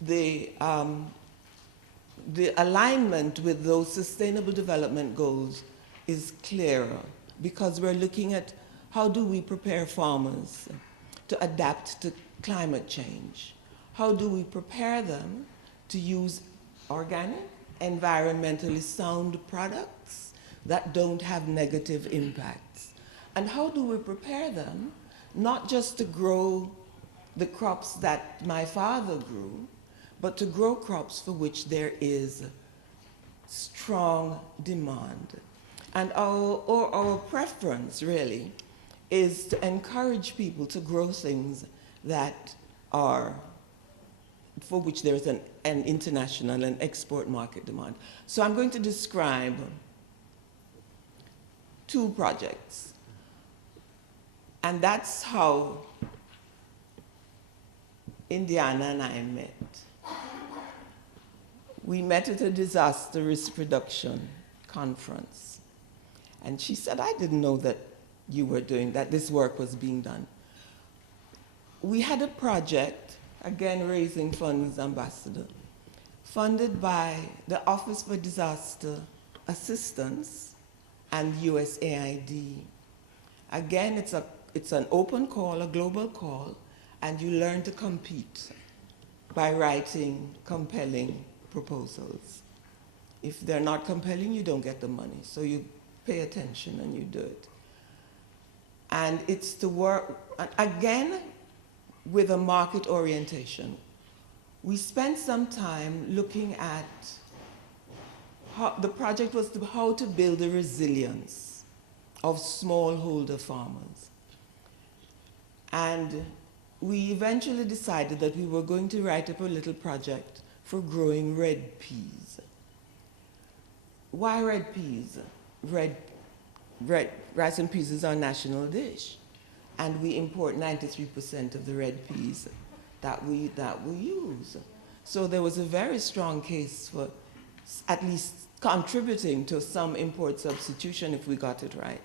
the alignment with those sustainable development goals is clearer, because we're looking at how do we prepare farmers to adapt to climate change? How do we prepare them to use organic, environmentally sound products that don't have negative impacts? And how do we prepare them not just to grow the crops that my father grew, but to grow crops for which there is strong demand? And our preference really is to encourage people to grow things that are, for which there is an international and export market demand. So I'm going to describe 2 projects. And that's how Indiana and I met. We met at a disaster risk reduction conference. And she said, I didn't know that you were doing that, this work was being done. We had a project, again raising funds, Ambassador, funded by the Office for Disaster Assistance and USAID. Again, it's an open call, a global call, and you learn to compete by writing compelling proposals. If they're not compelling, you don't get the money. So you pay attention and you do it. And it's to work, again, with a market orientation. We spent some time looking at how the project was how to build the resilience of smallholder farmers. And we eventually decided that we were going to write up a little project for growing red peas. Why red peas? Rice and peas is our national dish, and we import 93% of the red peas that we use. So there was a very strong case for at least contributing to some import substitution if we got it right.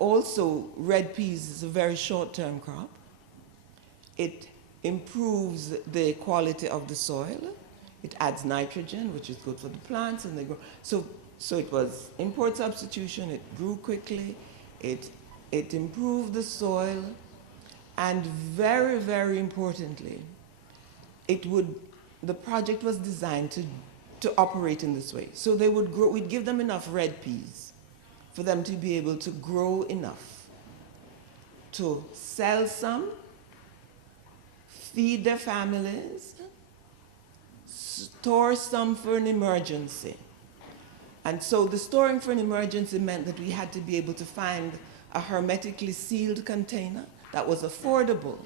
Also, red peas is a very short-term crop. It improves the quality of the soil. It adds nitrogen, which is good for the plants, and they grow. So it was import substitution, it grew quickly, it improved the soil, and very, very importantly, the project was designed to operate in this way. So they would grow, we'd give them enough red peas for them to be able to grow enough to sell some, feed their families, store some for an emergency. And so the storing for an emergency meant that we had to be able to find a hermetically sealed container that was affordable,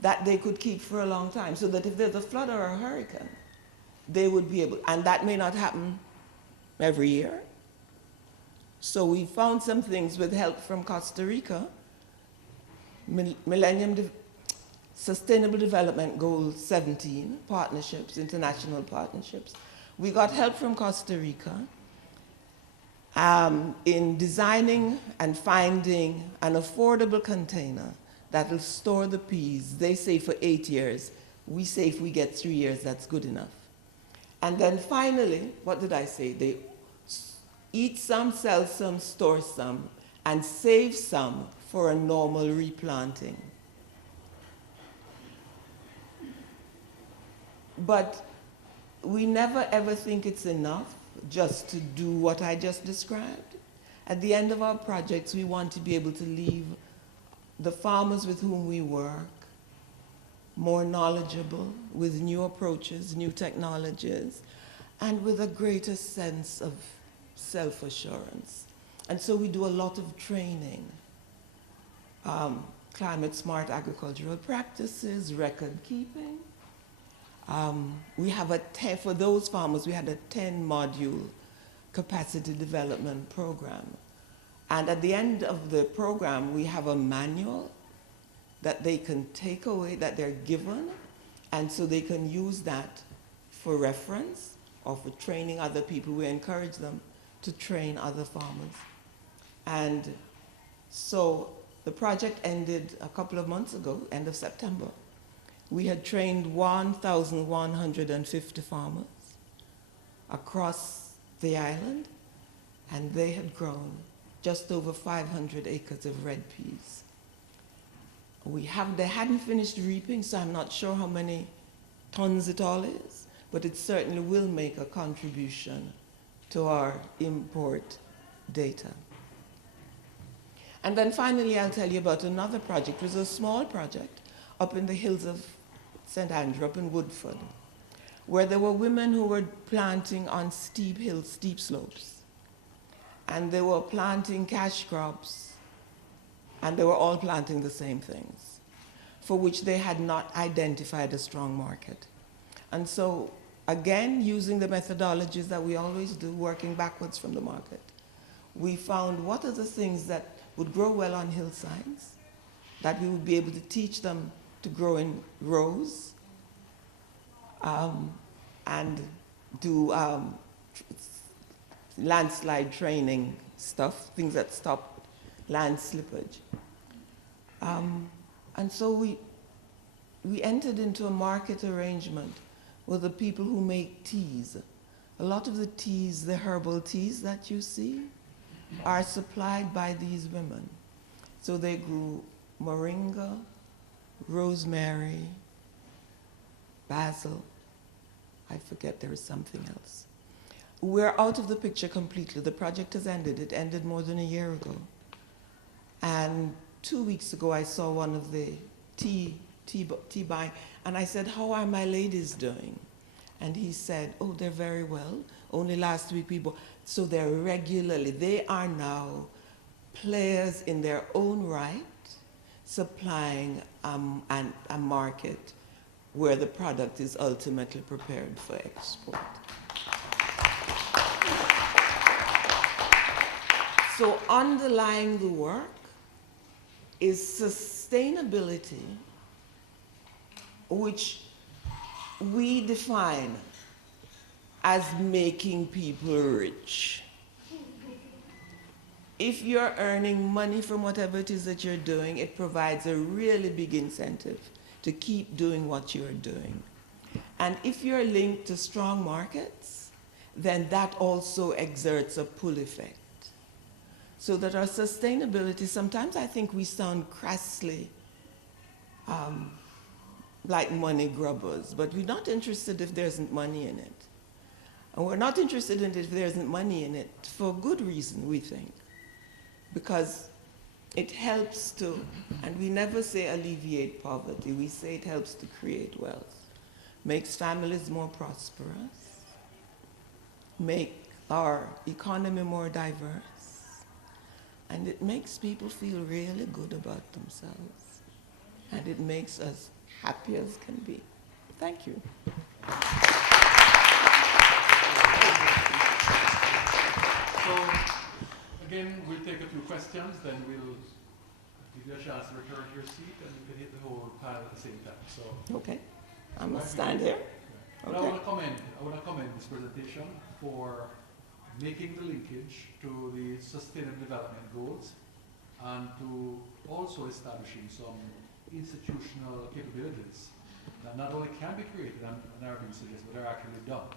that they could keep for a long time, so that if there's a flood or a hurricane, they would be able, and that may not happen every year. So we found some things with help from Costa Rica, Sustainable Development Goal 17, partnerships, international partnerships. We got help from Costa Rica in designing and finding an affordable container that will store the peas. They say for 8 years. We say if we get 3 years, that's good enough. And then finally, what did I say? They eat some, sell some, store some, and save some for a normal replanting. But we never ever think it's enough just to do what I just described. At the end of our projects, we want to be able to leave the farmers with whom we work more knowledgeable, with new approaches, new technologies, and with a greater sense of self-assurance. And so we do a lot of training, climate smart agricultural practices, record keeping. We have for those farmers, we had a 10-module capacity development program. And at the end of the program, we have a manual that they can take away, that they're given, and so they can use that for reference or for training other people. We encourage them to train other farmers. And so the project ended a couple of months ago, end of September. we had trained 1,150 farmers across the island, and they had grown just over 500 acres of red peas. They hadn't finished reaping, so I'm not sure how many tons it all is, but it certainly will make a contribution to our import data. And then finally, I'll tell you about another project. It was a small project up in the hills of St. Andrew, up in Woodford, where there were women who were planting on steep hills, steep slopes. And they were planting cash crops, and they were all planting the same things, for which they had not identified a strong market. And so, again, using the methodologies that we always do, working backwards from the market, we found what are the things that would grow well on hillsides, that we would be able to teach them to grow in rows, and do landslide training stuff, things that stop land slippage. And so we entered into a market arrangement with the people who make teas. A lot of the teas, the herbal teas that you see, are supplied by these women. So they grew moringa, rosemary, basil. I forget there is something else. We're out of the picture completely. The project has ended. It ended more than a year ago. And 2 weeks ago, I saw one of the tea buying, and I said, "How are my ladies doing?" And he said, "Oh, they're very well. Only last week we bought." So they are now players in their own right, supplying a market where the product is ultimately prepared for export. So underlying the work is sustainability, which we define as making people rich. If you're earning money from whatever it is that you're doing, it provides a really big incentive to keep doing what you're doing. And if you're linked to strong markets, then that also exerts a pull effect. So that our sustainability, sometimes I think we sound crassly like money grubbers, but we're not interested if there isn't money in it. And we're not interested in it if there isn't money in it for good reason, we think. Because it helps to, and we never say alleviate poverty, we say it helps to create wealth. Makes families more prosperous, make our economy more diverse, and it makes people feel really good about themselves. And it makes us happy as can be. Thank you. So, again, we'll take a few questions, then we'll give you a chance to return to your seat, and you can hit the whole pile at the same time. So, okay, I'm gonna stand here. But okay. I want to commend this presentation for making the linkage to the Sustainable Development Goals and to also establishing some institutional capabilities that not only can be created and are being suggested, but are actually done.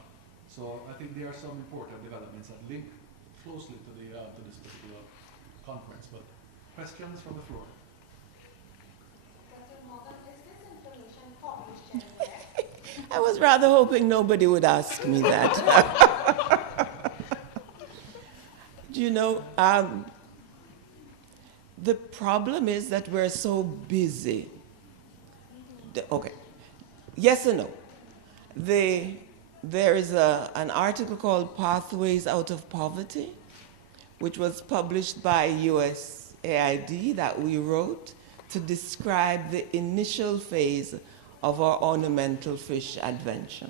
So I think there are some important developments that link closely to this particular conference. But questions from the floor? Dr. Morgan, is this information published anywhere? I was rather hoping nobody would ask me that. You know, the problem is that we're so busy. Okay, yes and no. There is an article called Pathways Out of Poverty, which was published by USAID that we wrote to describe the initial phase of our ornamental fish adventure.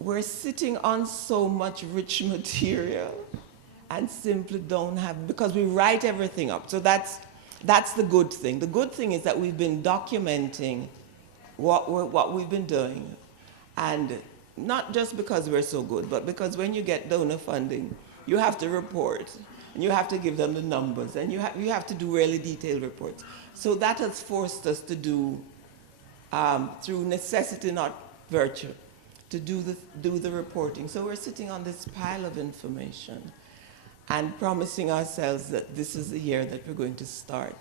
We're sitting on so much rich material and simply don't have, because we write everything up. So that's the good thing. The good thing is that we've been documenting what we've been doing. And not just because we're so good, but because when you get donor funding, you have to report, and you have to give them the numbers, and you have to do really detailed reports. So that has forced us to do through necessity, not virtue, to do the reporting. So we're sitting on this pile of information and promising ourselves that this is the year that we're going to start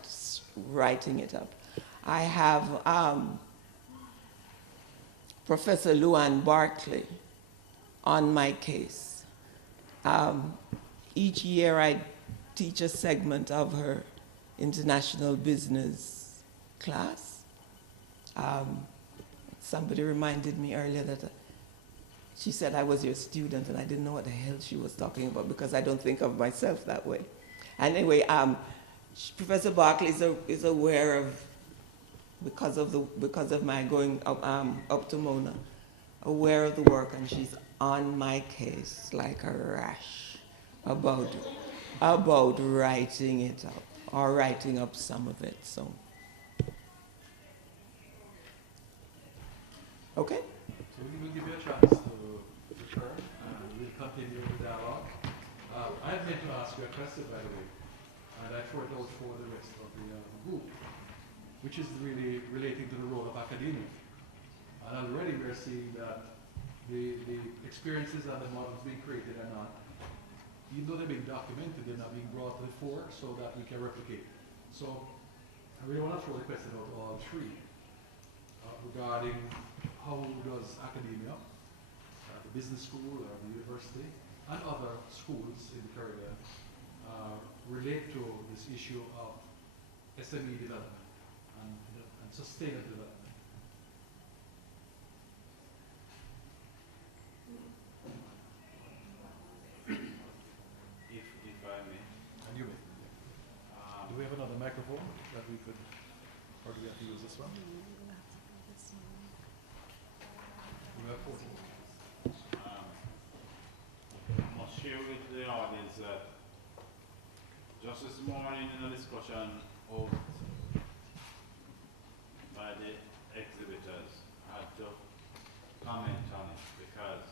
writing it up. I have Professor Luann Barkley on my case. Each year I teach a segment of her international business class. Somebody reminded me earlier that she said I was your student, and I didn't know what the hell she was talking about because I don't think of myself that way. Anyway, Professor Barkley is aware of, because of my going up to Mona, aware of the work, and she's on my case like a rash about writing it up, or writing up some of it. So, okay. So we will give you a chance to return, and we'll continue the dialogue. I had meant to ask you a question, by the way, and I throw it out for the rest of the group, which is really relating to the role of academia. And already we're seeing that the experiences and the models being created are not, even though they're being documented, they're not being brought to the fore so that we can replicate. So I really want to throw the question out to all three regarding how does academia, the business school or the university, and other schools in the Caribbean relate to this issue of SME development and sustainable development. If I may. And you may. Do we have another microphone that we could, or do we have to use this one? We have 14. I must share with the audience that just this morning in a discussion out by the exhibitors, I had to comment on it because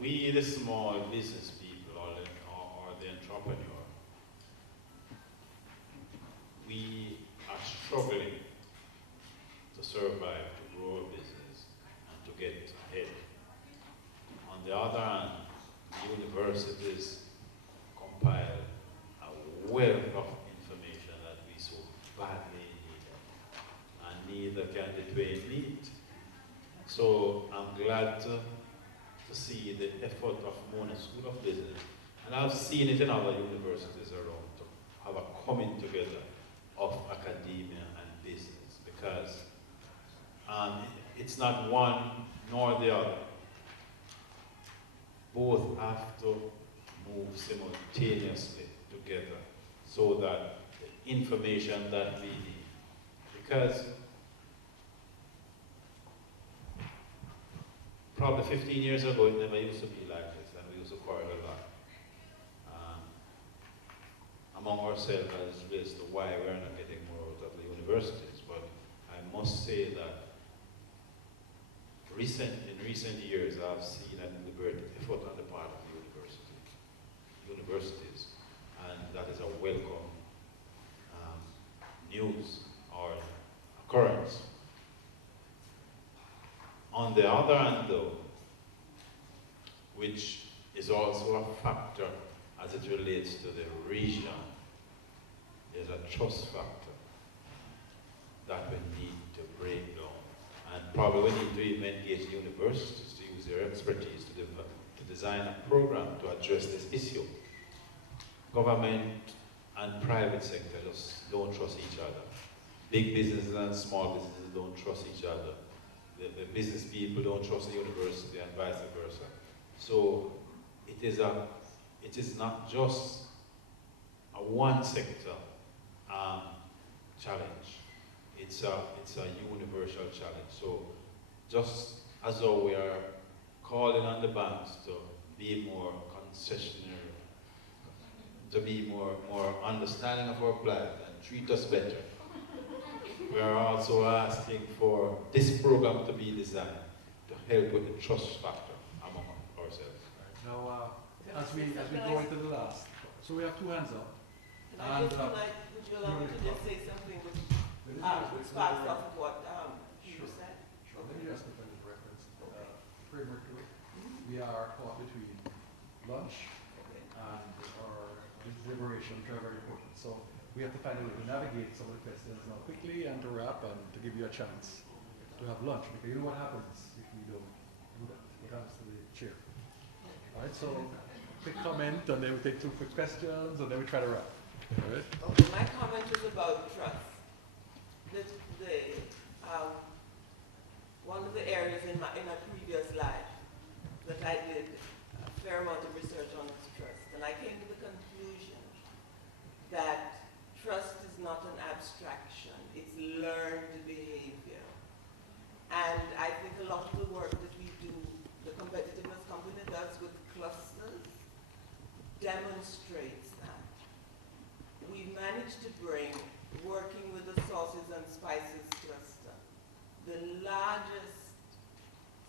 we, the small business people or the entrepreneur, we are struggling to survive, to grow a business, and to get ahead. On the other hand, universities compile a wealth of information that we so badly need, and neither can the twain meet. So I'm glad to see the effort of Mona School of Business, and I've seen it in other universities around, to have a coming together of academia and business, because it's not one nor the other. Both have to move simultaneously together so that the information that we need, because probably 15 years ago it never used to be like this, and we used to quarrel a lot among ourselves as relates to why we're not getting more out of the universities. But I must say that in recent years I've seen a deliberate effort on the part of the universities, and that is a welcome news or occurrence. On the other hand though, which is also a factor as it relates to the region, is a trust factor that we need to break down. And probably we need to even engage the universities to use their expertise to design a program to address this issue. Government and private sector just don't trust each other. Big businesses and small businesses don't trust each other. The business people don't trust the university and vice versa. So it is not just a one sector challenge. It's a universal challenge. So just as though we are calling on the banks to be more concessionary, to be more understanding of our plight and treat us better, we are also asking for this program to be designed to help with the trust factor among ourselves. Right. Now, as we go into the last, so we have two hands up. I And, just would like, would you allow me to just say something which sparks off of what you said? Sure, let me just put a reference framework to it. We are caught between lunch and our deliberation, which are very important. So we have to find a way to navigate some of the questions now quickly and to wrap and to give you a chance to have lunch. Because you know what happens if we don't do that? What happens to the chair? All right, so quick comment, and then we take 2 quick questions, and then we try to wrap. All right? Okay, my comment is about trust. One of the areas in a previous life that I did a fair amount of research on is trust, and I came to the conclusion that trust is not an abstraction, it's learned behavior. And I think a lot of the work that we do, the competitiveness company does with clusters, demonstrates that. We managed to bring, working with the sauces and spices cluster, the largest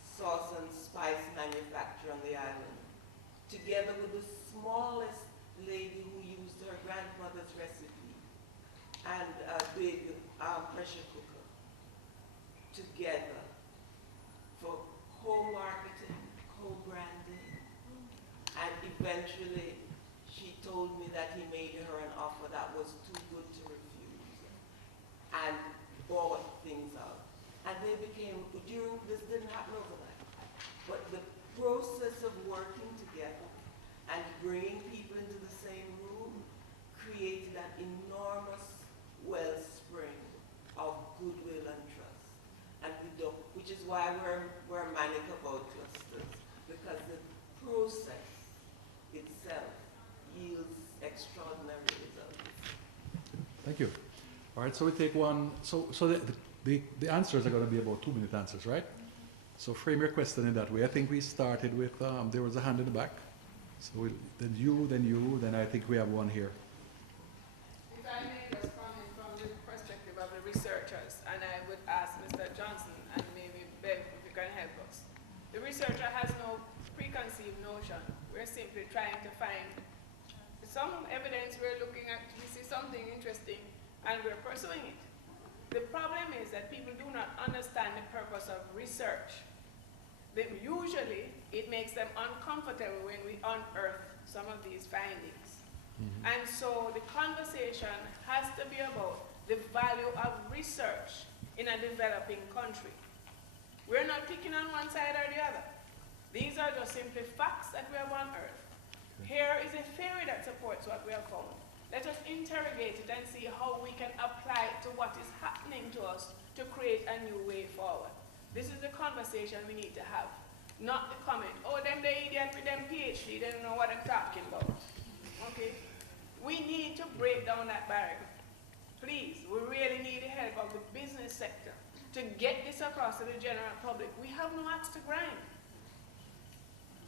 sauce and spice manufacturer on the island, together with the smallest lady who used her grandmother's recipe and a big pressure cooker, together for co-marketing, co-branding, and eventually she told me that he made her an offer that was too good to refuse, and bought things out. And they became, this didn't happen overnight, but the process of working together and bringing people into the same room created an enormous wellspring of goodwill and trust. And we don't, which is why we're manic about clusters, because the process itself yields extraordinary results. Thank you. All right, so we take one. So the answers are going to be about 2-minute answers, right? So frame your question in that way. I think we started with, there was a hand in the back. So then you, then I think we have one here. If I may just comment from the perspective of the researchers, and I would ask Mr. Johnson and maybe Bev if you can help us. The researcher has no preconceived notion. We're simply trying to find some evidence, we're looking at, we see something interesting, and we're pursuing it. The problem is that people do not understand the purpose of research. Usually, it makes them uncomfortable when we unearth some of these findings. Mm-hmm. And so the conversation has to be about the value of research in a developing country. We're not picking on one side or the other. These are just simply facts that we have unearthed. Okay. Here is a theory that supports what we have found. Let us interrogate it and see how we can apply it to what is happening to us to create a new way forward. This is the conversation we need to have, not the comment, oh, them they idiot with them PhD, they don't know what I'm talking about. Okay? We need to break down that barrier. Please, we really need the help of the business sector to get this across to the general public. We have no axe to grind.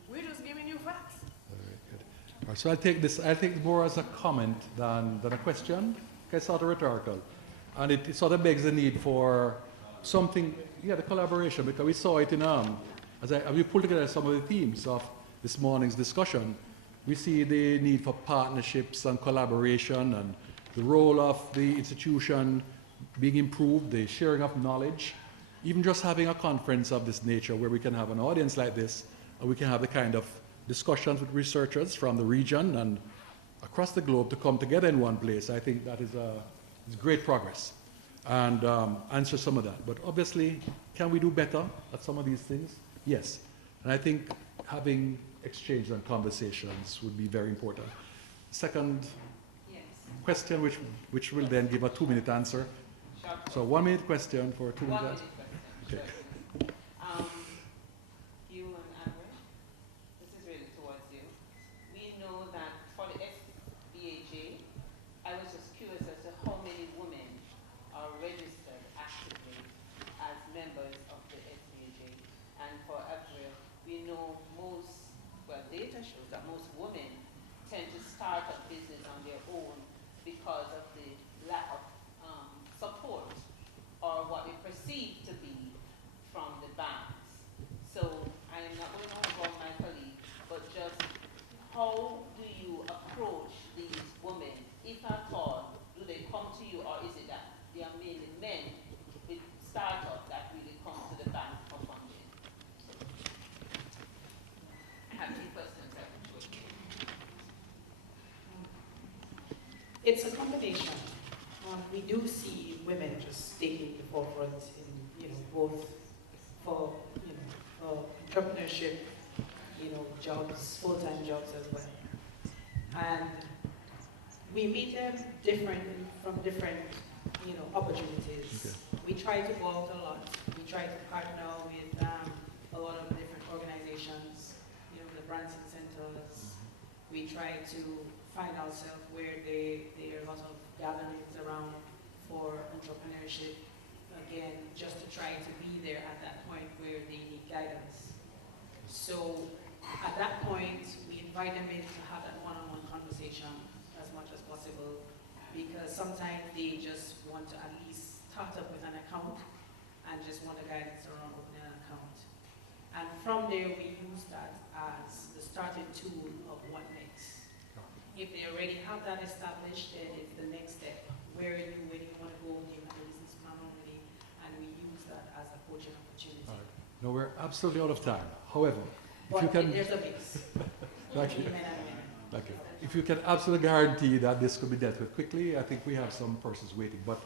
We're just giving you facts. Very good. All right, so I'll take more as a comment than a question. Okay, sort of rhetorical. And it sort of begs the need for something, the collaboration, because we saw it in, as we pulled together some of the themes of this morning's discussion, we see the need for partnerships and collaboration and the role of the institution being improved, the sharing of knowledge, even just having a conference of this nature where we can have an audience like this and we can have the kind of discussions with researchers from the region and across the globe to come together in one place. I think that is great progress. And answer some of that. But obviously, can we do better at some of these things? Yes. And I think having exchange and conversations would be very important. Second question, which will then give a 2-minute answer. So 1 minute question for a 2-minute answer. Okay. You and Amber, this is really towards you. We know that for the SBAJ, I was just curious as to how many women are registered actively as members of the SBAJ. And for April, we know data shows that most women tend to start a business on their own because of the lack of support or what they perceive to be from the banks. So I am not going to overcome my colleague, but just how do you approach these women, if at all? It's a combination. We do see women just taking the forefront in, both for, for entrepreneurship, jobs, full-time jobs as well. And we meet them from different, opportunities. Okay. We try to go out a lot. We try to partner with a lot of different organizations, the Branson Centers. We try to find ourselves where there are a lot of gatherings around for entrepreneurship. Again, just to try to be there at that point where they need guidance. So at that point, we invite them in to have that one-on-one conversation as much as possible, because sometimes they just want to at least start up with an account and just want the guidance around opening an account. And from there, we use that as the starting tool of what next. If they already have that established, then it's the next step. Where you want to go, you have a business plan already, and we use that as a coaching opportunity. All right. No, we're absolutely out of time. However, if you But can, there's a mix. thank you. Men and women. Thank you. If you can absolutely guarantee that this could be dealt with quickly, I think we have some persons waiting. But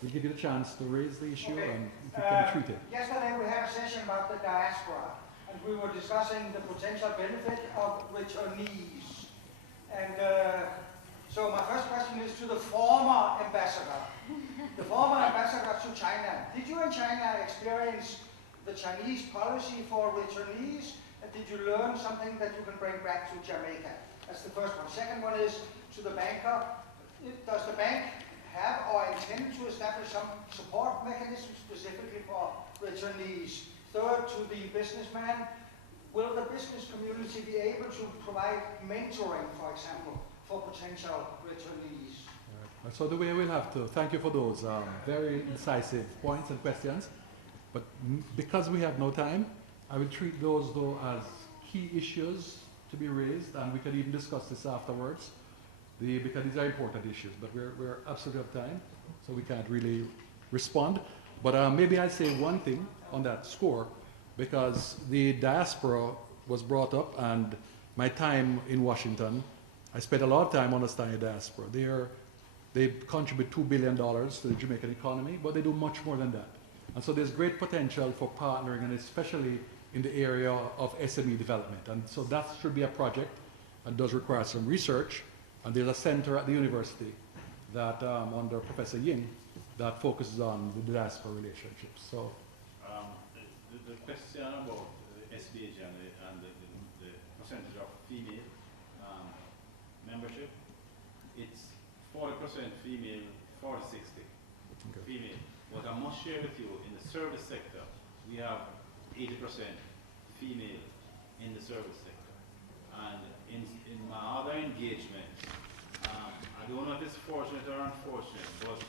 we'll give you the chance to raise the issue Okay. and if you can treat it. Yesterday we had a session about the diaspora, and we were discussing the potential benefit of returnees. And so my first question is to the former ambassador. The former ambassador to China. Did you in China experience the Chinese policy for returnees? And did you learn something that you can bring back to Jamaica? That's the first one. Second one is to the banker. Does the bank have or intend to establish some support mechanism specifically for returnees? Third, to the businessman, will the business community be able to provide mentoring, for example, for potential returnees? So the way we'll have to, thank you for those very incisive points and questions. But because we have no time, I will treat those though as key issues to be raised, and we can even discuss this afterwards, because these are important issues, but we're absolutely out of time, so we can't really respond. But maybe I'll say one thing on that score, because the diaspora was brought up, and my time in Washington, I spent a lot of time understanding the diaspora. They contribute $2 billion to the Jamaican economy, but they do much more than that. And so there's great potential for partnering, and especially in the area of SME development. And so that should be a project, and does require some research. And there's a center at the university that, under Professor Ying, that focuses on the diaspora relationships. So, the question about the SBH and the percentage of female membership, it's 40% female, 40-60 female. What I must share with you, in the service sector, we have 80% female in the service sector. And in my other engagements, I don't know if it's fortunate or unfortunate, but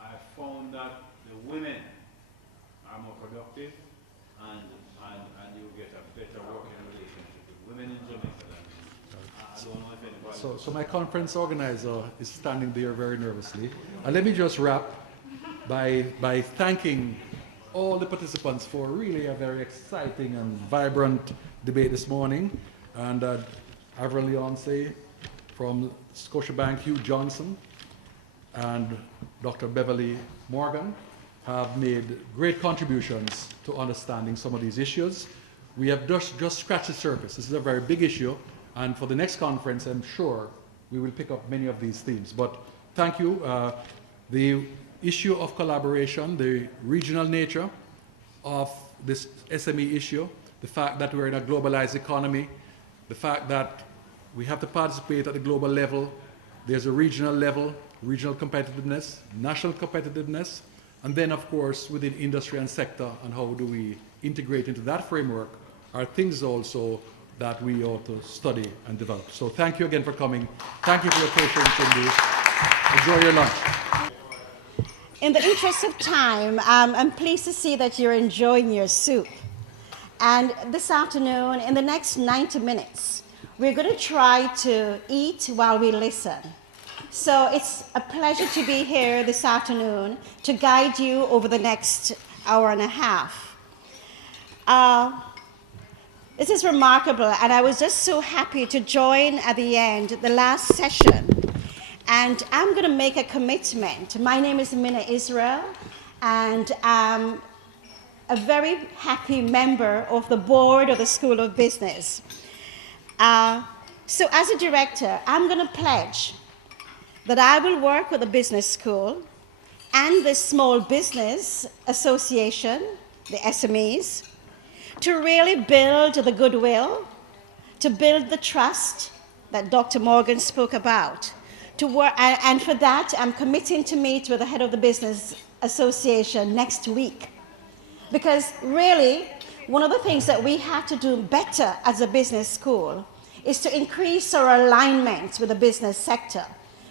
I found that the women are more productive, and you get a better working relationship with women in Jamaica than I don't know if anybody... So my conference organizer is standing there very nervously. And let me just wrap by thanking all the participants for really a very exciting and vibrant debate this morning. And Avril Leonce from Scotiabank, Hugh Johnson, and Dr. Beverly Morgan have made great contributions to understanding some of these issues. We have just scratched the surface. This is a very big issue, and for the next conference, I'm sure we will pick up many of these themes. But thank you. The issue of collaboration, the regional nature of this SME issue, the fact that we're in a globalized economy, the fact that we have to participate at the global level, there's a regional level, regional competitiveness, national competitiveness, and then of course within industry and sector, and how do we integrate into that framework are things also that we ought to study and develop. So thank you again for coming. Thank you for your patience in this. Enjoy your lunch. In the interest of time, I'm pleased to see that you're enjoying your soup. And this afternoon, in the next 90 minutes, we're going to try to eat while we listen. So it's a pleasure to be here this afternoon to guide you over the next hour and a half. This is remarkable, and I was just so happy to join at the end, the last session. And I'm going to make a commitment. My name is Mina Israel, and I'm a very happy member of the board of the School of Business. So as a director, I'm going to pledge that I will work with the business school and the Small Business Association, the SMEs, to really build the goodwill, to build the trust that Dr. Morgan spoke about. To work, and for that, I'm committing to meet with the head of the Business Association next week. Because really, one of the things that we have to do better as a business school is to increase our alignment with the business sector,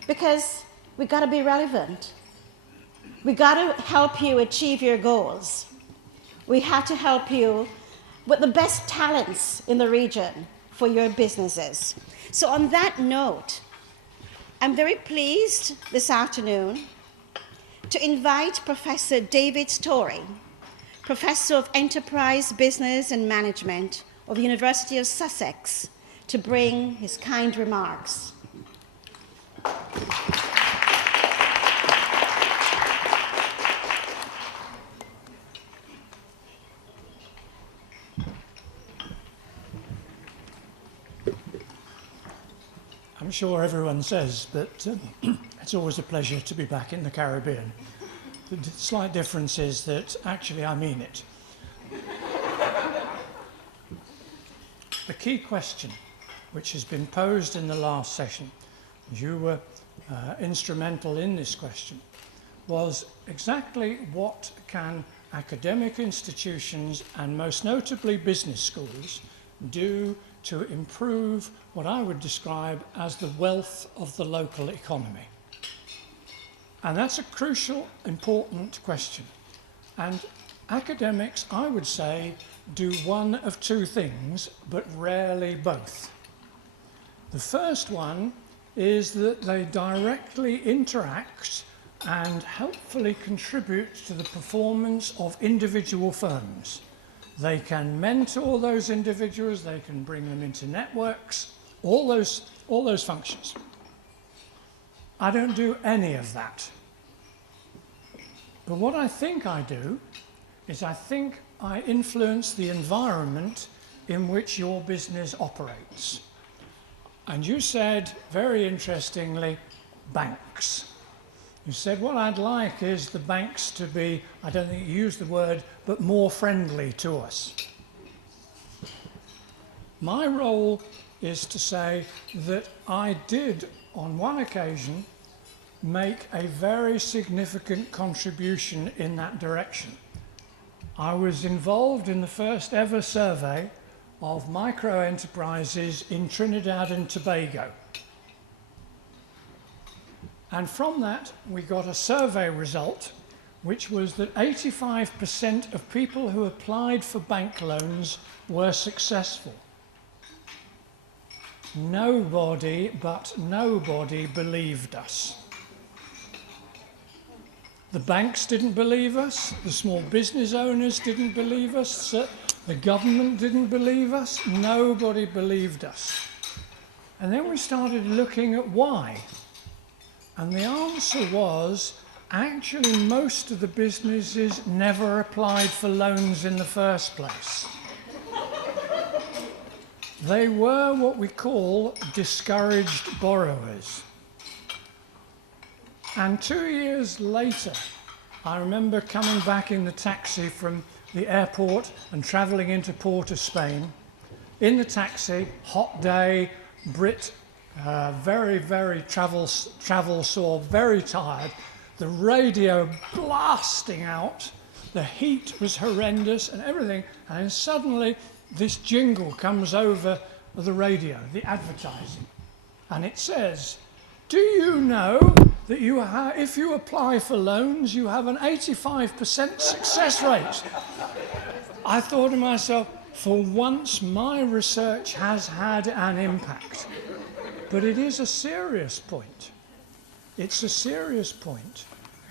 because we've got to be relevant. We've got to help you achieve your goals. We have to help you with the best talents in the region for your businesses. So on that note, I'm very pleased this afternoon to invite Professor David Story, Professor of Enterprise, Business and Management of the University of Sussex, to bring his kind remarks. I'm sure everyone says, but it's always a pleasure to be back in the Caribbean. The slight difference is that actually I mean it. The key question which has been posed in the last session, you were instrumental in this question, was exactly what can academic institutions and most notably business schools do to improve what I would describe as the wealth of the local economy. And that's a crucial, important question. And academics, I would say, do one of two things, but rarely both. The first one is that they directly interact and helpfully contribute to the performance of individual firms. They can mentor those individuals, they can bring them into networks, all those functions. I don't do any of that. But what I think I do is I think I influence the environment in which your business operates. And you said, very interestingly, banks. You said, what I'd like is the banks to be, I don't think you used the word, but more friendly to us. My role is to say that I did, on one occasion, make a very significant contribution in that direction. I was involved in the first ever survey of micro enterprises in Trinidad and Tobago. And from that, we got a survey result, which was that 85% of people who applied for bank loans were successful. Nobody believed us. The banks didn't believe us, the small business owners didn't believe us, the government didn't believe us, nobody believed us. And then we started looking at why. And the answer was, actually most of the businesses never applied for loans in the first place. They were what we call discouraged borrowers. And 2 years later, I remember coming back in the taxi from the airport and travelling into Port of Spain. In the taxi, hot day, Brit, very travel sore, very tired, the radio blasting out, the heat was horrendous and everything, and then suddenly this jingle comes over the radio, the advertising, and it says, do you know that if you apply for loans, you have an 85% success rate? I thought to myself, for once my research has had an impact. But it is a serious point. It's a serious point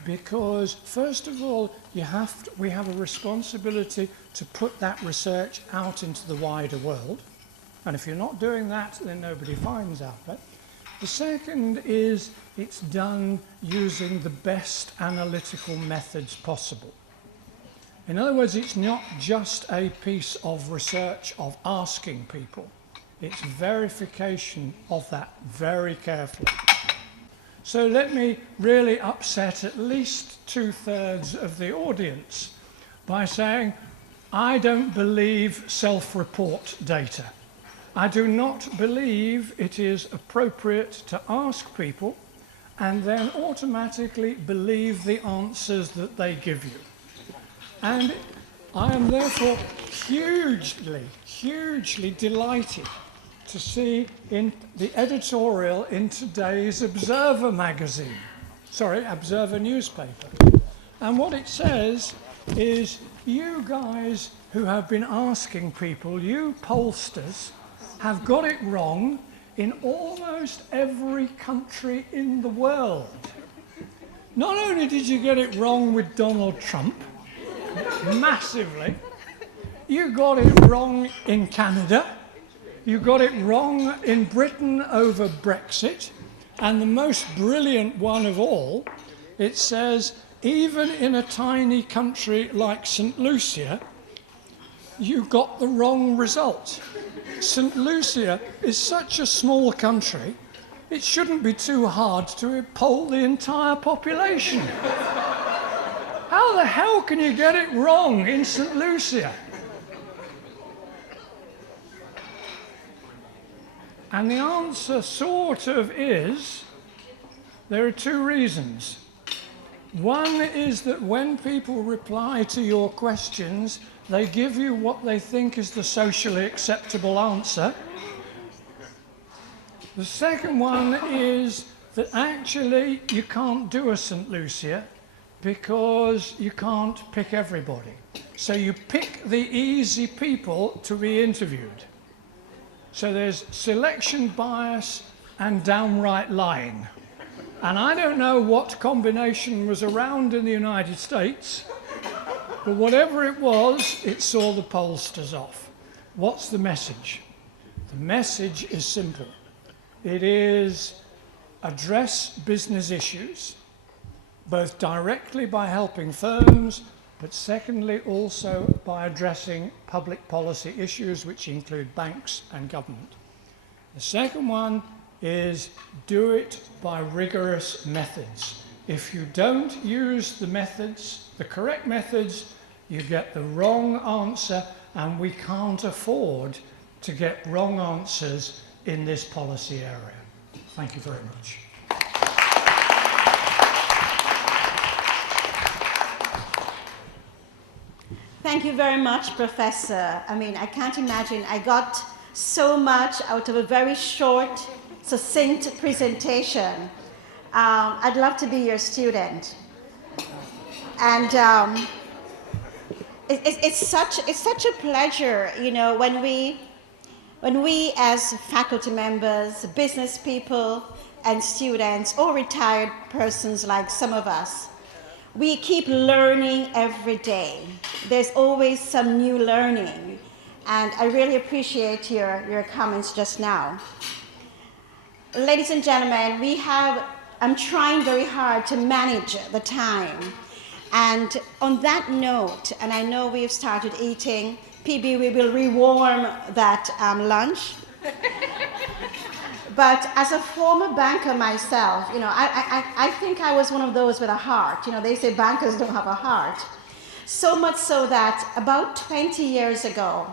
because, first of all, we have a responsibility to put that research out into the wider world. And if you're not doing that, then nobody finds out. The second is it's done using the best analytical methods possible. In other words, it's not just a piece of research of asking people. It's verification of that very carefully. So let me really upset at least 2/3 of the audience by saying, I don't believe self-report data. I do not believe it is appropriate to ask people and then automatically believe the answers that they give you. And I am therefore hugely delighted to see in the editorial in today's Observer newspaper. And what it says is, you guys who have been asking people, you pollsters, have got it wrong in almost every country in the world. Not only did you get it wrong with Donald Trump, massively, you got it wrong in Canada, you got it wrong in Britain over Brexit, and the most brilliant one of all, it says, even in a tiny country like St. Lucia, you got the wrong result. St. Lucia is such a small country, it shouldn't be too hard to poll the entire population. How the hell can you get it wrong in St. Lucia? And the answer sort of is, there are two reasons. One is that when people reply to your questions, they give you what they think is the socially acceptable answer. The second one is that actually you can't do a St. Lucia because you can't pick everybody. So you pick the easy people to be interviewed. So there's selection bias and downright lying. And I don't know what combination was around in the United States, but whatever it was, it saw the pollsters off. What's the message? The message is simple. It is address business issues, both directly by helping firms, but secondly also by addressing public policy issues which include banks and government. The second one is do it by rigorous methods. If you don't use the methods, the correct methods, you get the wrong answer, and we can't afford to get wrong answers in this policy area. Thank you very much. Thank you very much, Professor. I mean, I can't imagine. I got so much out of a very short, succinct presentation. I'd love to be your student. And it's such a pleasure, you know, when we as faculty members, business people, and students, or retired persons like some of us, we keep learning every day. There's always some new learning, and I really appreciate your comments just now. Ladies and gentlemen, I'm trying very hard to manage the time. And on that note, and I know we've started eating, PB, we will rewarm that lunch. But as a former banker myself, you know, I think I was one of those with a heart. You know, they say bankers don't have a heart. So much so that about 20 years ago,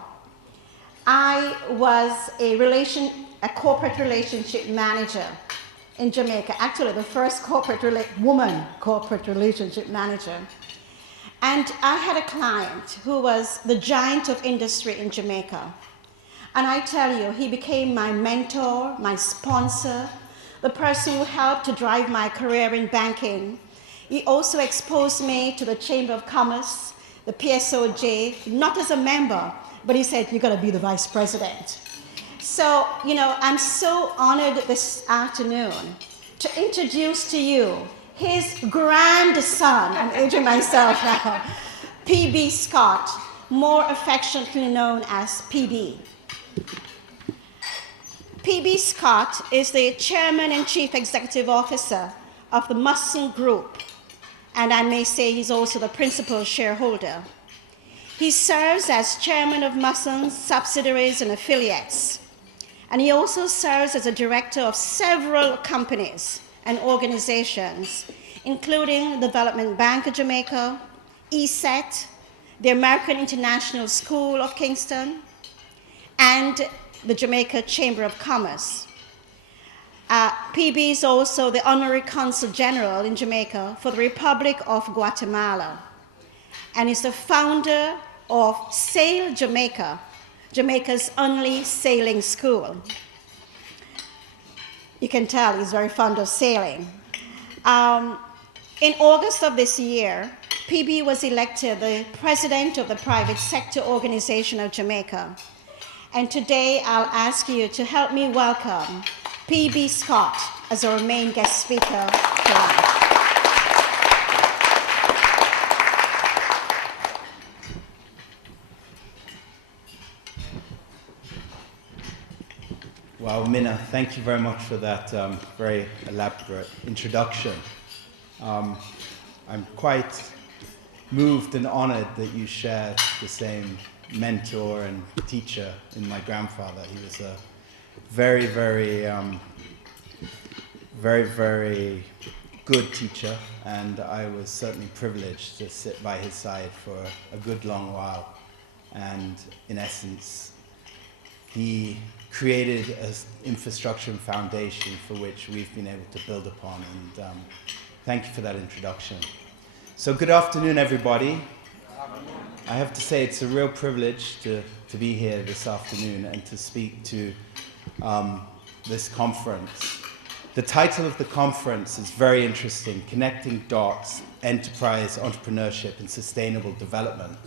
I was a corporate relationship manager in Jamaica. Actually, the first woman corporate relationship manager. And I had a client who was the giant of industry in Jamaica. And I tell you, he became my mentor, my sponsor, the person who helped to drive my career in banking. He also exposed me to the Chamber of Commerce, the PSOJ, not as a member, but he said, you gotta be the vice president. So, you know, I'm so honored this afternoon to introduce to you his grandson, I'm aging myself now, PB Scott, more affectionately known as PB. P.B. Scott is the Chairman and Chief Executive Officer of the Musson Group, and I may say he's also the principal shareholder. He serves as Chairman of Musson's subsidiaries and affiliates, and he also serves as a director of several companies and organizations, including the Development Bank of Jamaica, ESET, the American International School of Kingston, and the Jamaica Chamber of Commerce. PB is also the Honorary Consul General in Jamaica for the Republic of Guatemala, and is the founder of Sail Jamaica, Jamaica's only sailing school. You can tell he's very fond of sailing. In August of this year, PB was elected the president of the Private Sector Organization of Jamaica. And today I'll ask you to help me welcome PB Scott as our main guest speaker tonight. Wow, Minna, thank you very much for that very elaborate introduction. I'm quite moved and honored that you share the same mentor and teacher in my grandfather. He was a very, very good teacher, and I was certainly privileged to sit by his side for a good long while. And in essence, he created an infrastructure and foundation for which we've been able to build upon. And thank you for that introduction. So good afternoon, everybody. I have to say it's a real privilege to be here this afternoon and to speak to this conference. The title of the conference is very interesting: Connecting Dots, Enterprise, Entrepreneurship, and Sustainable Development.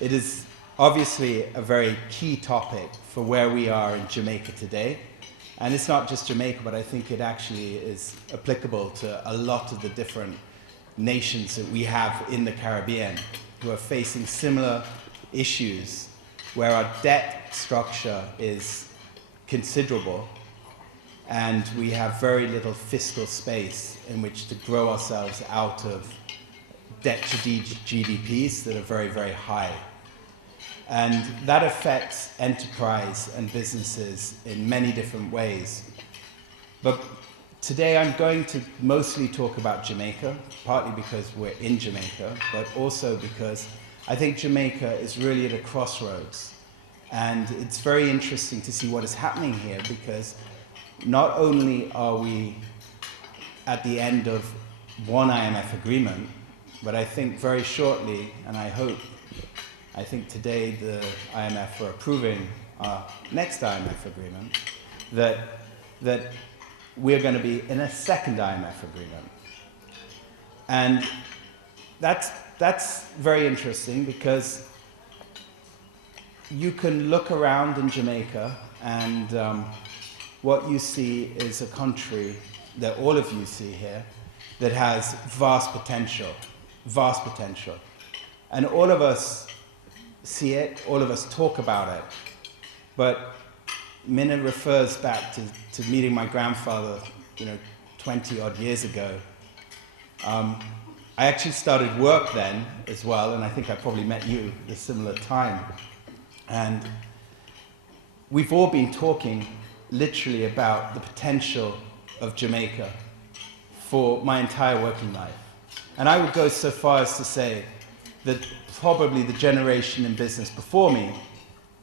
It is obviously a very key topic for where we are in Jamaica today. And it's not just Jamaica, but I think it actually is applicable to a lot of the different nations that we have in the Caribbean who are facing similar issues, where our debt structure is considerable and we have very little fiscal space in which to grow ourselves out of debt to GDPs that are very, very high. And that affects enterprise and businesses in many different ways. But today I'm going to mostly talk about Jamaica, partly because we're in Jamaica, but also because I think Jamaica is really at a crossroads. And it's very interesting to see what is happening here, because not only are we at the end of one IMF agreement, but I think very shortly, and I think today the IMF are approving our next IMF agreement, that we're going to be in a second IMF agreement. And that's very interesting, because you can look around in Jamaica and what you see is a country that all of you see here that has vast potential. And all of us see it, all of us talk about it. But Minna refers back to meeting my grandfather, 20 odd years ago. I actually started work then as well, and I think I probably met you at a similar time. And we've all been talking literally about the potential of Jamaica for my entire working life. And I would go so far as to say that probably the generation in business before me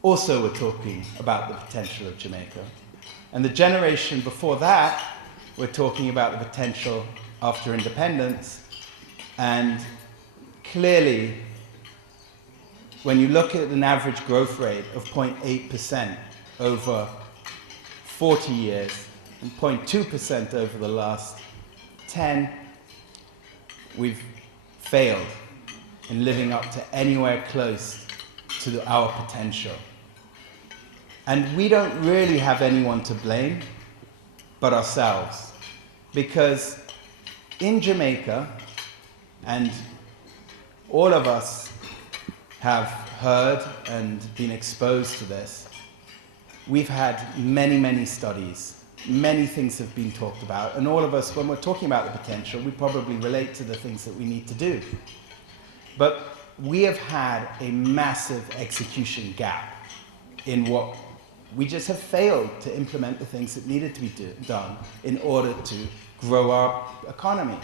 also were talking about the potential of Jamaica. And the generation before that were talking about the potential after independence. And clearly, when you look at an average growth rate of 0.8% over 40 years and 0.2% over the last 10, we've failed in living up to anywhere close to our potential. And we don't really have anyone to blame but ourselves, because in Jamaica, and all of us have heard and been exposed to this, we've had many, many studies. Many things have been talked about, and all of us, when we're talking about the potential, we probably relate to the things that we need to do. But we have had a massive execution gap in what we just have failed to implement the things that needed to be done in order to grow our economy.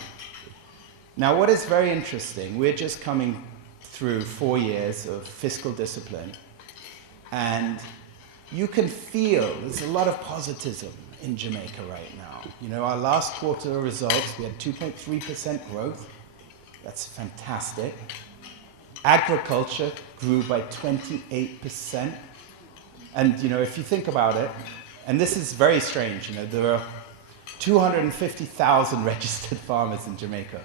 Now, what is very interesting, we're just coming through 4 years of fiscal discipline, and you can feel there's a lot of positivism in Jamaica right now. You know, our last quarter results, we had 2.3% growth. That's fantastic. Agriculture grew by 28%. And, you know, if you think about it, and this is very strange, you know, there are 250,000 registered farmers in Jamaica.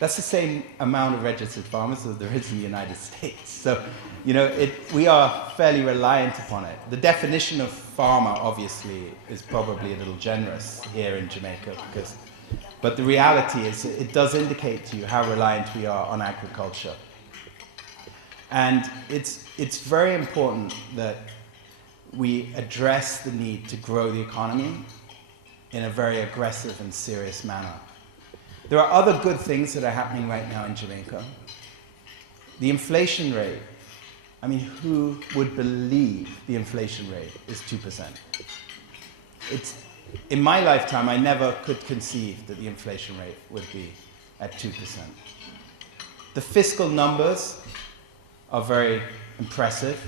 That's the same amount of registered farmers as there is in the United States. So, you know, we are fairly reliant upon it. The definition of farmer, obviously, is probably a little generous here in Jamaica, but the reality is it does indicate to you how reliant we are on agriculture. And it's very important that we address the need to grow the economy in a very aggressive and serious manner. There are other good things that are happening right now in Jamaica. The inflation rate, I mean, who would believe the inflation rate is 2%? In my lifetime, I never could conceive that the inflation rate would be at 2%. The fiscal numbers are very impressive.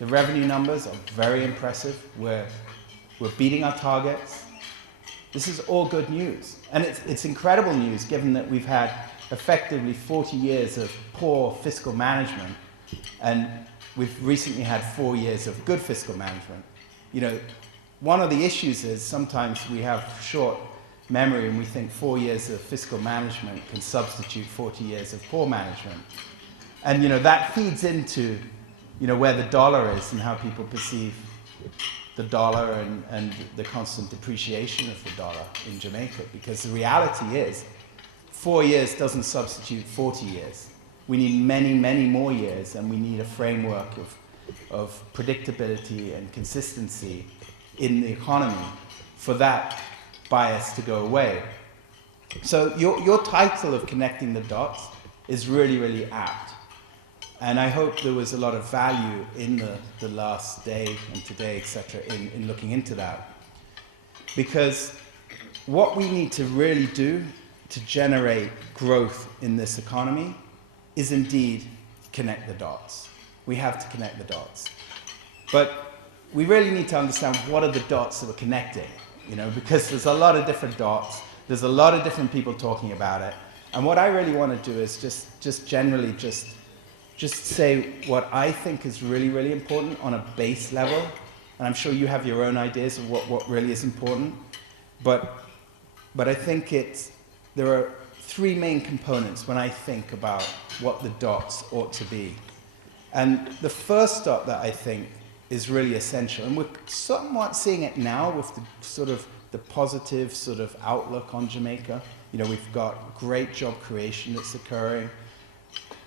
The revenue numbers are very impressive. We're beating our targets. This is all good news. And it's incredible news given that we've had effectively 40 years of poor fiscal management, and we've recently had 4 years of good fiscal management. You know, one of the issues is sometimes we have short memory and we think 4 years of fiscal management can substitute 40 years of poor management. And, you know, that feeds into, you know, where the dollar is and how people perceive the dollar and the constant depreciation of the dollar in Jamaica. Because the reality is, 4 years doesn't substitute 40 years. We need many, many more years, and we need a framework of predictability and consistency in the economy for that bias to go away. So your title of Connecting the Dots is really, really apt. And I hope there was a lot of value in the last day and today, etc., in looking into that. Because what we need to really do to generate growth in this economy is indeed connect the dots. We have to connect the dots. But we really need to understand what are the dots that we're connecting, you know, because there's a lot of different dots. There's a lot of different people talking about it. And what I really want to do is just generally just say what I think is really, really important on a base level. And I'm sure you have your own ideas of what really is important. But I think there are three main components when I think about what the dots ought to be. And the first dot that I think is really essential, and we're somewhat seeing it now with the positive sort of outlook on Jamaica. You know, we've got great job creation that's occurring.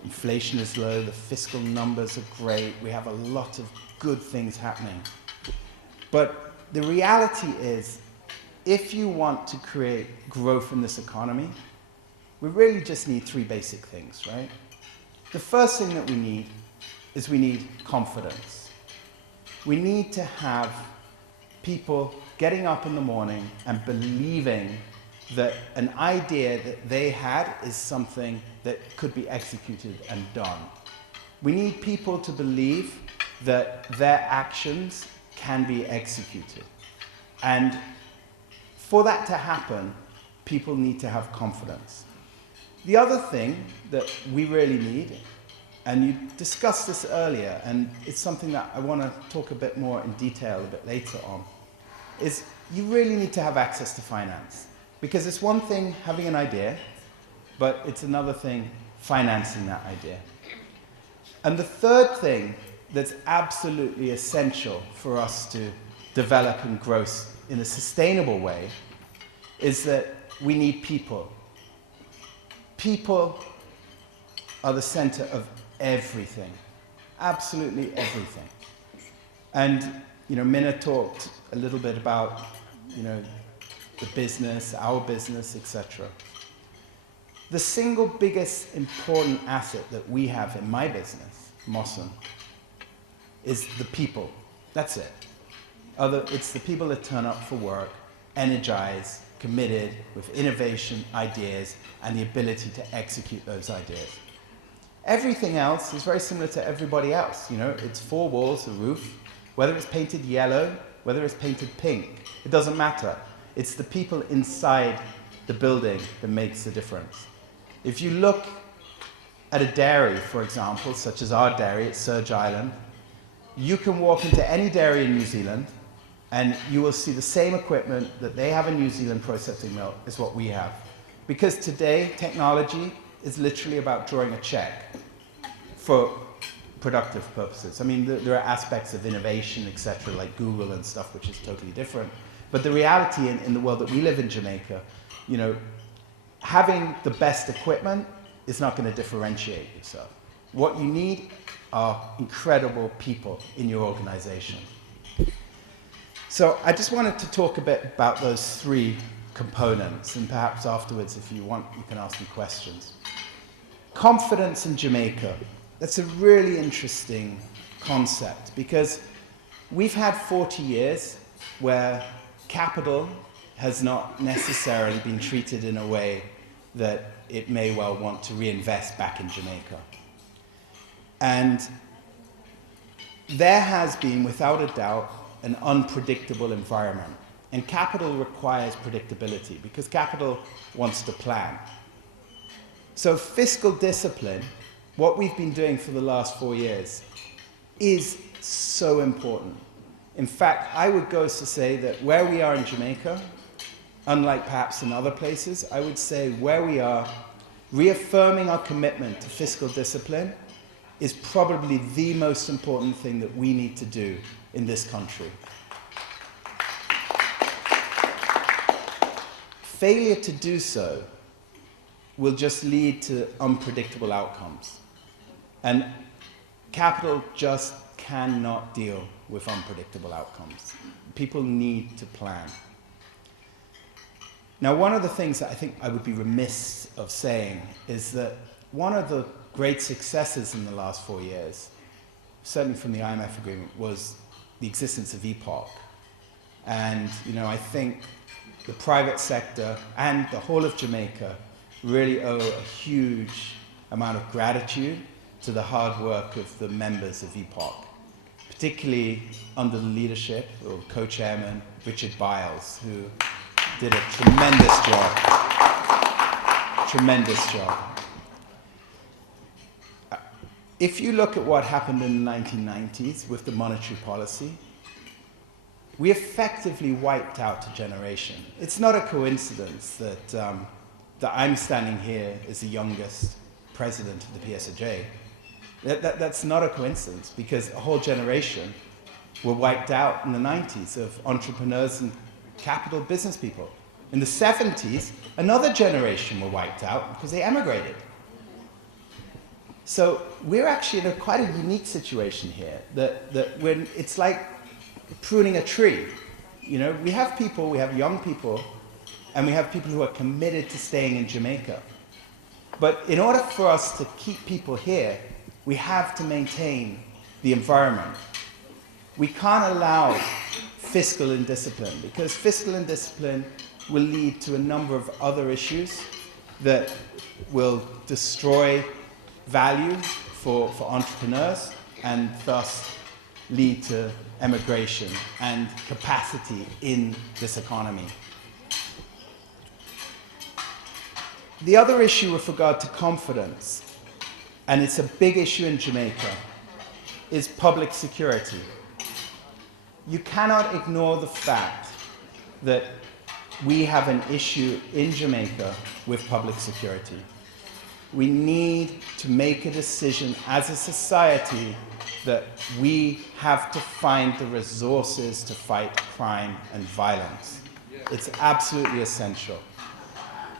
Inflation is low, the fiscal numbers are great, we have a lot of good things happening. But the reality is, if you want to create growth in this economy, we really just need three basic things, right? The first thing that we need confidence. We need to have people getting up in the morning and believing that an idea that they had is something that could be executed and done. We need people to believe that their actions can be executed. And for that to happen, people need to have confidence. The other thing that we really need, and you discussed this earlier, and it's something that I want to talk a bit more in detail a bit later on, is you really need to have access to finance. Because it's one thing having an idea, but it's another thing financing that idea. And the third thing that's absolutely essential for us to develop and grow in a sustainable way is that we need people. People are the center of everything, absolutely everything. And Minna talked a little bit about, the business, our business, etc. The single biggest important asset that we have in my business, Musson, is the people. That's it. It's the people that turn up for work, energized, committed, with innovation, ideas, and the ability to execute those ideas. Everything else is very similar to everybody else. It's 4 walls, a roof. Whether it's painted yellow, whether it's painted pink, it doesn't matter. It's the people inside the building that makes the difference. If you look at a dairy, for example, such as our dairy at Surge Island, you can walk into any dairy in New Zealand and you will see the same equipment that they have in New Zealand processing milk as what we have. Because today, technology is literally about drawing a check for productive purposes. I mean, there are aspects of innovation, etc., like Google and stuff, which is totally different. But the reality in the world that we live in Jamaica, having the best equipment is not going to differentiate yourself. What you need are incredible people in your organization. So I just wanted to talk a bit about those 3 components, and perhaps afterwards, if you want, you can ask me questions. Confidence in Jamaica. That's a really interesting concept, because we've had 40 years where capital has not necessarily been treated in a way that it may well want to reinvest back in Jamaica. And there has been, without a doubt, an unpredictable environment. And capital requires predictability, because capital wants to plan. So fiscal discipline, what we've been doing for the last 4 years, is so important. In fact, I would go as to say that where we are in Jamaica, unlike perhaps in other places, I would say where we are, reaffirming our commitment to fiscal discipline is probably the most important thing that we need to do in this country. Failure to do so will just lead to unpredictable outcomes. And capital just cannot deal with unpredictable outcomes. People need to plan. Now, one of the things that I think I would be remiss of saying is that one of the great successes in the last 4 years, certainly from the IMF agreement, was the existence of EPOC. And, I think the private sector and the whole of Jamaica really owe a huge amount of gratitude to the hard work of the members of EPOC, particularly under the leadership of co-chairman Richard Biles, who did a tremendous job. Tremendous job. If you look at what happened in the 1990s with the monetary policy, we effectively wiped out a generation. It's not a coincidence that I'm standing here as the youngest president of the PSOJ. That's not a coincidence, because a whole generation were wiped out in the 90s of entrepreneurs and capital business people. In the 70s, another generation were wiped out because they emigrated. So we're actually in quite a unique situation here, that when it's like pruning a tree. We have people, we have young people, and we have people who are committed to staying in Jamaica. But in order for us to keep people here, we have to maintain the environment. We can't allow fiscal indiscipline, because fiscal indiscipline will lead to a number of other issues that will destroy value for entrepreneurs and thus lead to emigration and capacity in this economy. The other issue with regard to confidence, and it's a big issue in Jamaica, is public security. You cannot ignore the fact that we have an issue in Jamaica with public security. We need to make a decision as a society that we have to find the resources to fight crime and violence. It's absolutely essential.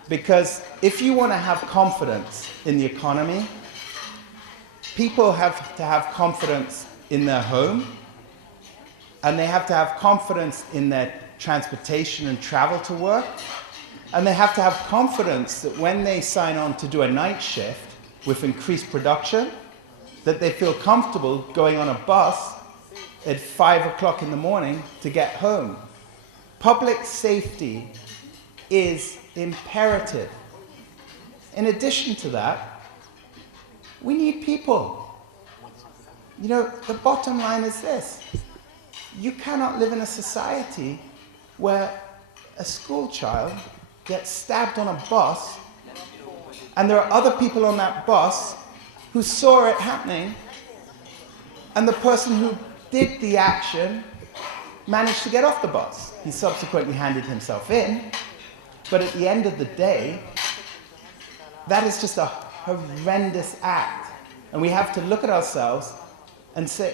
Because if you want to have confidence in the economy, people have to have confidence in their home, and they have to have confidence in their transportation and travel to work, and they have to have confidence that when they sign on to do a night shift with increased production, that they feel comfortable going on a bus at 5 o'clock in the morning to get home. Public safety is imperative. In addition to that, we need people. You know, the bottom line is this. You cannot live in a society where a school child gets stabbed on a bus and there are other people on that bus who saw it happening, and the person who did the action managed to get off the bus. He subsequently handed himself in, but at the end of the day, that is just a horrendous act. And we have to look at ourselves and say,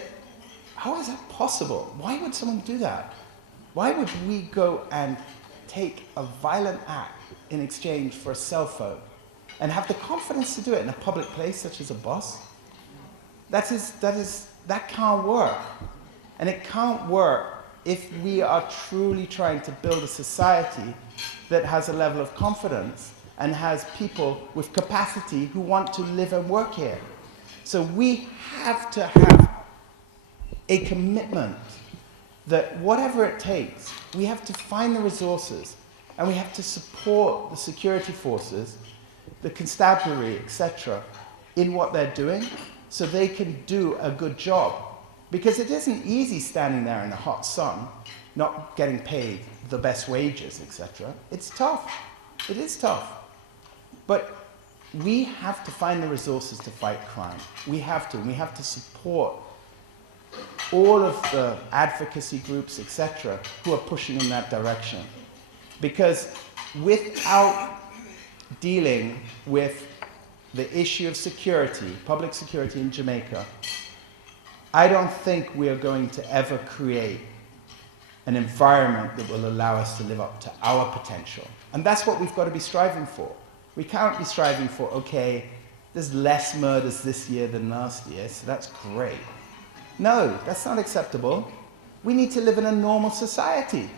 how is that possible? Why would someone do that? Why would we go and take a violent act in exchange for a cell phone and have the confidence to do it in a public place such as a bus? That can't work. And it can't work if we are truly trying to build a society that has a level of confidence and has people with capacity who want to live and work here. So we have to have a commitment that whatever it takes, we have to find the resources and we have to support the security forces, the constabulary, etc., in what they're doing so they can do a good job. Because it isn't easy standing there in the hot sun, not getting paid the best wages, etc. It's tough. It is tough. But we have to find the resources to fight crime. We have to. And we have to support all of the advocacy groups, etc., who are pushing in that direction. Because without dealing with the issue of security, public security in Jamaica, I don't think we are going to ever create an environment that will allow us to live up to our potential. And that's what we've got to be striving for. We can't be striving for, okay, there's less murders this year than last year, so that's great. No, that's not acceptable. We need to live in a normal society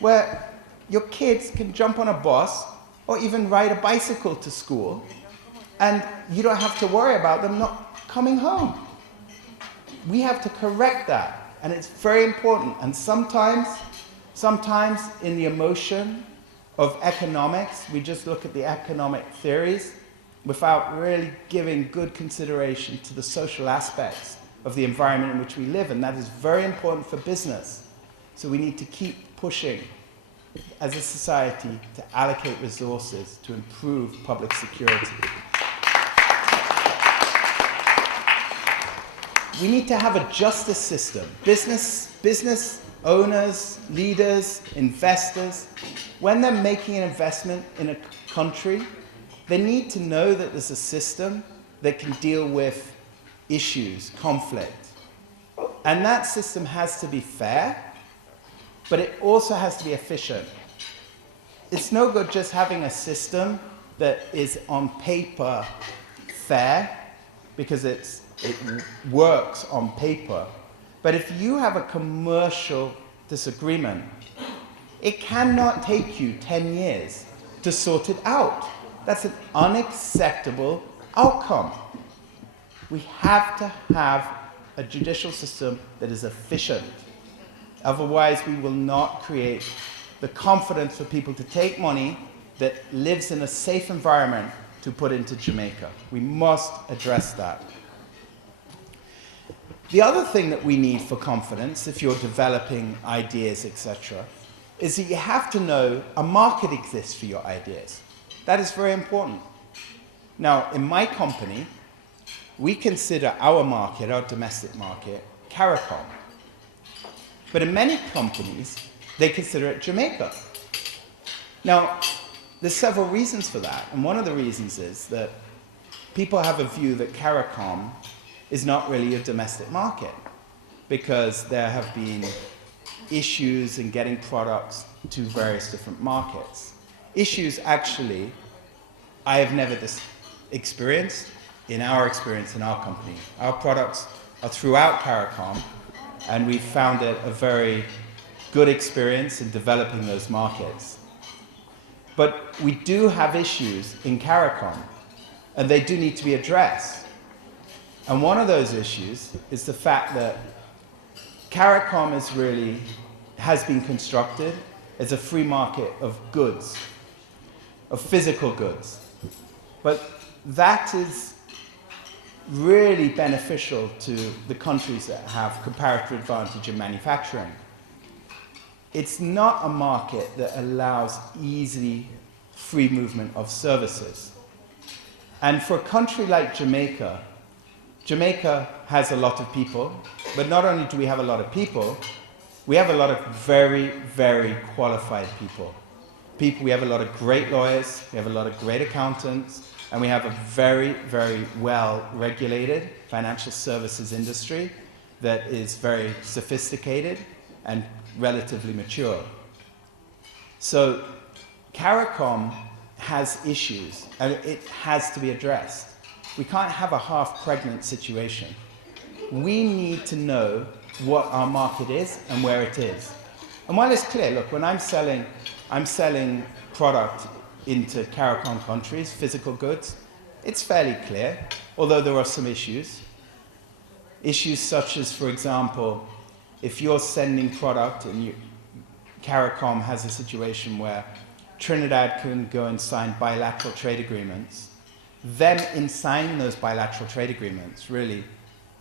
where your kids can jump on a bus or even ride a bicycle to school and you don't have to worry about them not coming home. We have to correct that, and it's very important. And sometimes in the emotion of economics, we just look at the economic theories without really giving good consideration to the social aspects of the environment in which we live, and that is very important for business. So we need to keep pushing as a society to allocate resources to improve public security. We need to have a justice system. Business owners, leaders, investors, when they're making an investment in a country, they need to know that there's a system that can deal with issues, conflict. And that system has to be fair, but it also has to be efficient. It's no good just having a system that is on paper fair, because it works on paper. But if you have a commercial disagreement, it cannot take you 10 years to sort it out. That's an unacceptable outcome. We have to have a judicial system that is efficient. Otherwise, we will not create the confidence for people to take money that lives in a safe environment to put into Jamaica. We must address that. The other thing that we need for confidence, if you're developing ideas, etc., is that you have to know a market exists for your ideas. That is very important. Now, in my company, we consider our market, our domestic market, CARICOM. But in many companies, they consider it Jamaica. Now, there's several reasons for that. And one of the reasons is that people have a view that CARICOM is not really a domestic market, because there have been issues in getting products to various different markets. Issues, actually, I have never experienced in our experience in our company. Our products are throughout CARICOM, and we found it a very good experience in developing those markets. But we do have issues in CARICOM, and they do need to be addressed. And one of those issues is the fact that CARICOM has been constructed as a free market of goods, of physical goods. But that is really beneficial to the countries that have comparative advantage in manufacturing. It's not a market that allows easy, free movement of services. And for a country like Jamaica, Jamaica has a lot of people, but not only do we have a lot of people, we have a lot of very, very qualified people. We have a lot of great lawyers, we have a lot of great accountants, and we have a very, very well-regulated financial services industry that is very sophisticated and relatively mature. So CARICOM has issues, and it has to be addressed. We can't have a half-pregnant situation. We need to know what our market is and where it is. And while it's clear, look, when I'm selling product into CARICOM countries, physical goods, it's fairly clear, although there are some issues. Issues such as, for example, if you're sending product and CARICOM has a situation where Trinidad can go and sign bilateral trade agreements, them in signing those bilateral trade agreements really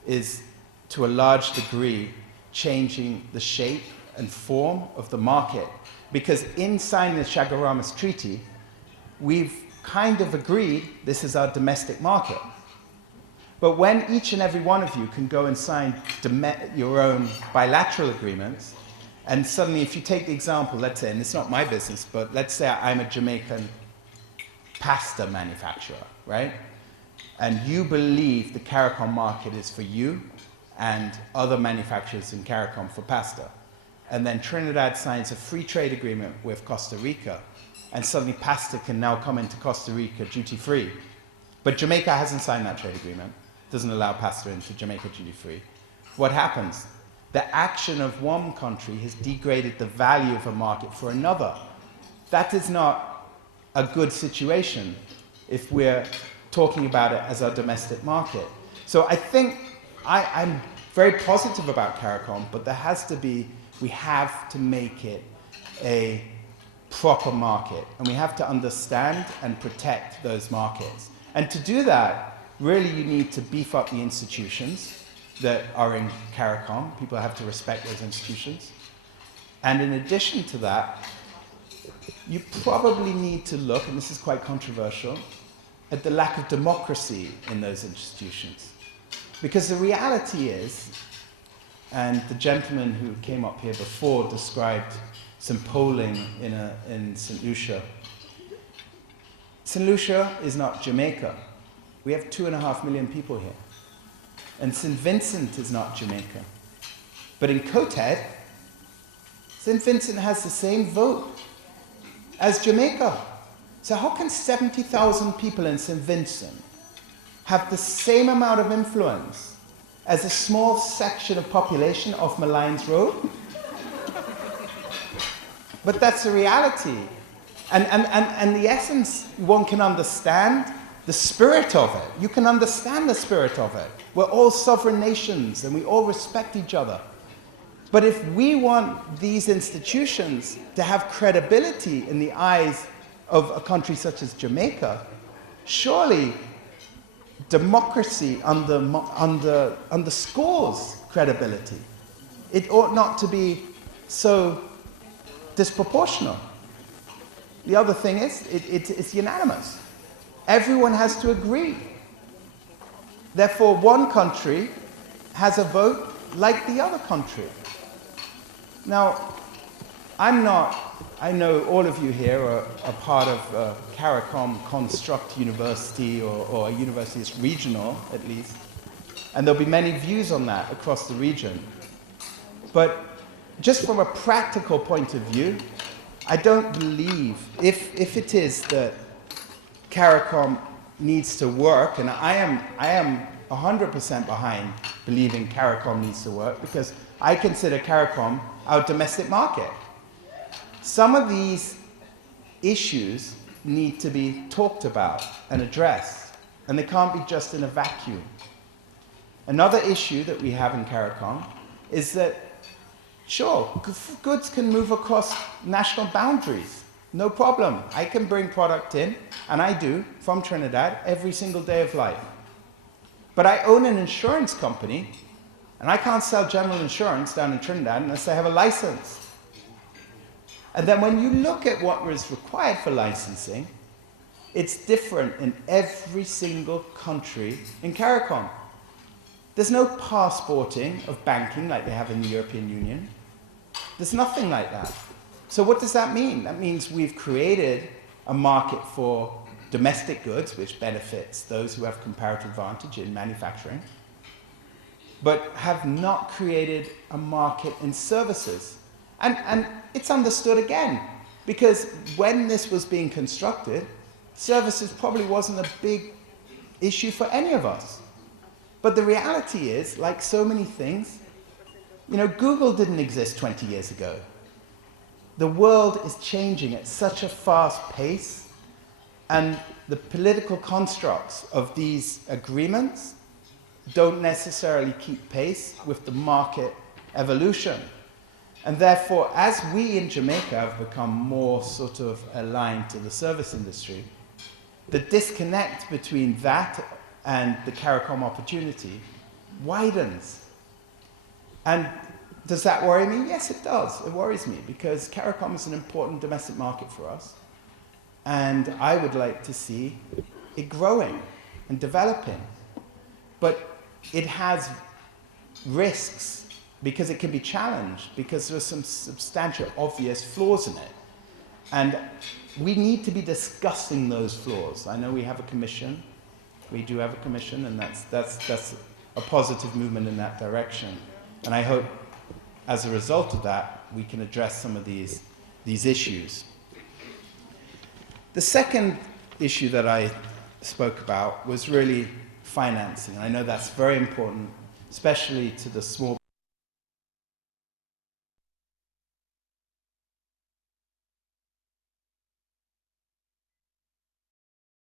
is, to a large degree, changing the shape and form of the market. Because in signing the Chaguaramas Treaty, we've kind of agreed this is our domestic market. But when each and every one of you can go and sign your own bilateral agreements, and suddenly if you take the example, let's say, and it's not my business, but let's say I'm a Jamaican pasta manufacturer, right? And you believe the CARICOM market is for you and other manufacturers in CARICOM for pasta. And then Trinidad signs a free trade agreement with Costa Rica, and suddenly pasta can now come into Costa Rica duty-free. But Jamaica hasn't signed that trade agreement, doesn't allow pasta into Jamaica duty-free. What happens? The action of one country has degraded the value of a market for another. That is not a good situation if we're talking about it as our domestic market. So I think I'm very positive about CARICOM, but we have to make it a proper market, and we have to understand and protect those markets. And to do that, really you need to beef up the institutions that are in CARICOM. People have to respect those institutions. And in addition to that, you probably need to look, and this is quite controversial, at the lack of democracy in those institutions. Because the reality is, and the gentleman who came up here before described some polling in St. Lucia. St. Lucia is not Jamaica. We have 2.5 million people here. And St. Vincent is not Jamaica. But in Coted, St. Vincent has the same vote as Jamaica. So how can 70,000 people in St. Vincent have the same amount of influence as a small section of population off Malines Road? But that's the reality. And the essence, one can understand the spirit of it. You can understand the spirit of it. We're all sovereign nations and we all respect each other. But if we want these institutions to have credibility in the eyes of a country such as Jamaica, surely democracy underscores credibility. It ought not to be so disproportional. The other thing is, it's unanimous. Everyone has to agree. Therefore, one country has a vote like the other country. Now, I know all of you here are part of CARICOM Construct University or a university that's regional, at least. And there'll be many views on that across the region. But just from a practical point of view, I don't believe, if it is that CARICOM needs to work, and I am 100% behind believing CARICOM needs to work, because I consider CARICOM our domestic market. Some of these issues need to be talked about and addressed, and they can't be just in a vacuum. Another issue that we have in CARICOM is that, sure, goods can move across national boundaries. No problem. I can bring product in, and I do, from Trinidad every single day of life. But I own an insurance company, and I can't sell general insurance down in Trinidad unless I have a license. And then when you look at what is required for licensing, it's different in every single country in CARICOM. There's no passporting of banking like they have in the European Union. There's nothing like that. So what does that mean? That means we've created a market for domestic goods, which benefits those who have comparative advantage in manufacturing, but have not created a market in services. And it's understood again, because when this was being constructed, services probably wasn't a big issue for any of us. But the reality is, like so many things, you know, Google didn't exist 20 years ago. The world is changing at such a fast pace, and the political constructs of these agreements don't necessarily keep pace with the market evolution. And therefore, as we in Jamaica have become more sort of aligned to the service industry, the disconnect between that and the CARICOM opportunity widens. And does that worry me? Yes, it does. It worries me, because CARICOM is an important domestic market for us. And I would like to see it growing and developing. But it has risks, because it can be challenged, because there are some substantial, obvious flaws in it. And we need to be discussing those flaws. I know we have a commission. We do have a commission, and that's a positive movement in that direction. And I hope, as a result of that, we can address some of these issues. The second issue that I spoke about was really financing. I know that's very important, especially to the small